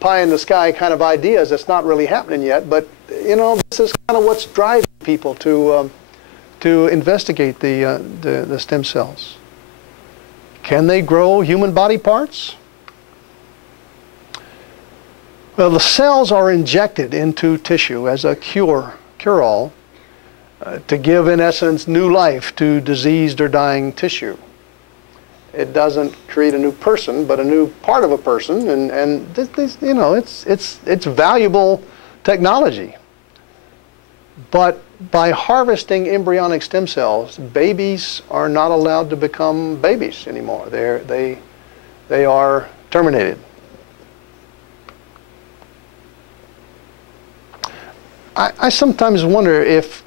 pie in the sky kind of ideas. That's not really happening yet, but you know, this is kind of what's driving people to investigate the stem cells. Can they grow human body parts? Well, the cells are injected into tissue as a cure-all to give, in essence, new life to diseased or dying tissue. It doesn't create a new person, but a new part of a person, and this, you know, it's valuable technology. But by harvesting embryonic stem cells, babies are not allowed to become babies anymore. They are terminated. I sometimes wonder if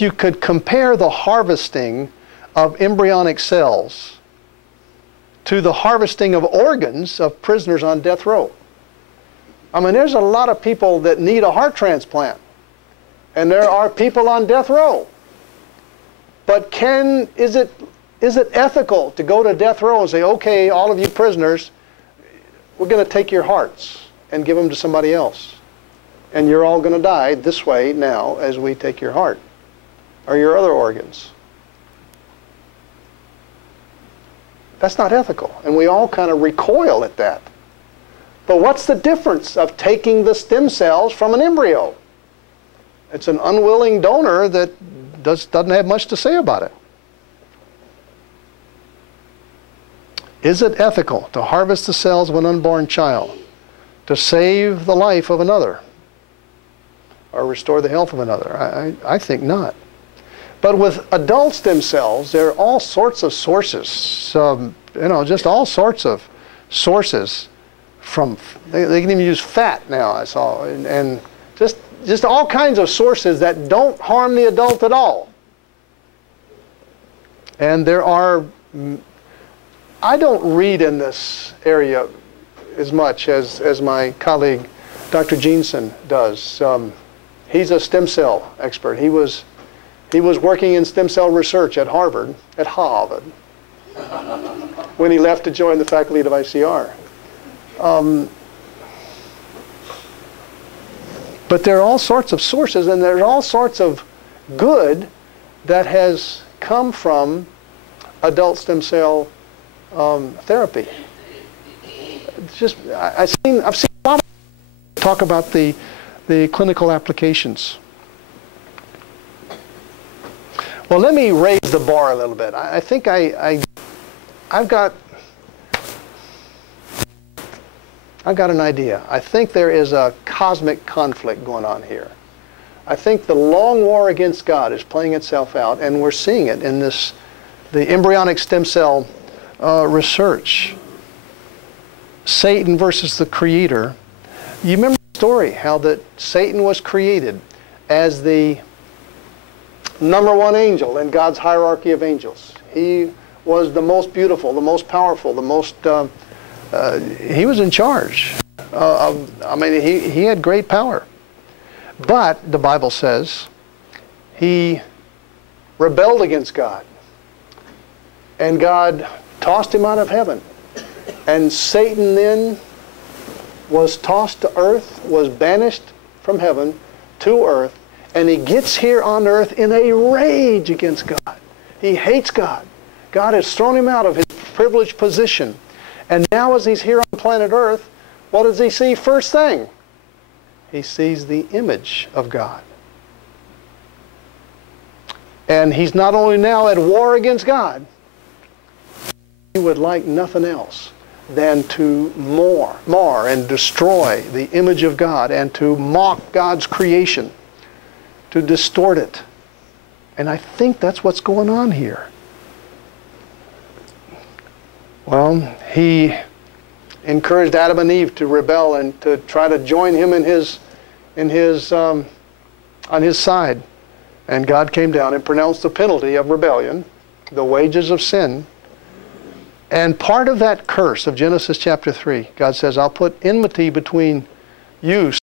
you could compare the harvesting of embryonic cells to the harvesting of organs of prisoners on death row. I mean, there's a lot of people that need a heart transplant, and there are people on death row. But is it ethical to go to death row and say, okay, all of you prisoners, we're going to take your hearts and give them to somebody else, and you're all going to die this way now as we take your heart or your other organs? That's not ethical, and we all kind of recoil at that. But what's the difference of taking the stem cells from an embryo? It's an unwilling donor that doesn't have much to say about it. Is it ethical to harvest the cells of an unborn child to save the life of another or restore the health of another? I think not. But with adult stem cells, there are all sorts of sources, you know, just all sorts of sources from, they can even use fat now, I saw, and just all kinds of sources that don't harm the adult at all. And there are, I don't read in this area as much as my colleague, Dr. Jeanson, does. He's a stem cell expert. He was working in stem cell research at Harvard, when he left to join the faculty of ICR. But there are all sorts of sources, and there's all sorts of good that has come from adult stem cell therapy. It's just, I've seen a lot of talk about the clinical applications. Well, let me raise the bar a little bit. I think I've got an idea. I think there is a cosmic conflict going on here. I think the long war against God is playing itself out, and we're seeing it in the embryonic stem cell research. Satan versus the Creator. You remember the story, how that Satan was created as the #1 angel in God's hierarchy of angels. He was the most beautiful, the most powerful, the most, he was in charge. I mean, he had great power. But, the Bible says, he rebelled against God. And God tossed him out of heaven. And Satan then was tossed to earth, was banished from heaven to earth, and he gets here on earth in a rage against God. He hates God. God has thrown him out of his privileged position. And now as he's here on planet Earth, what does he see first thing? He sees the image of God. And he's not only now at war against God, he would like nothing else than to mar and destroy the image of God and to mock God's creation, to distort it. And I think that's what's going on here. Well, he encouraged Adam and Eve to rebel and to try to join him on his side. And God came down and pronounced the penalty of rebellion, the wages of sin. And part of that curse of Genesis chapter 3, God says, I'll put enmity between you,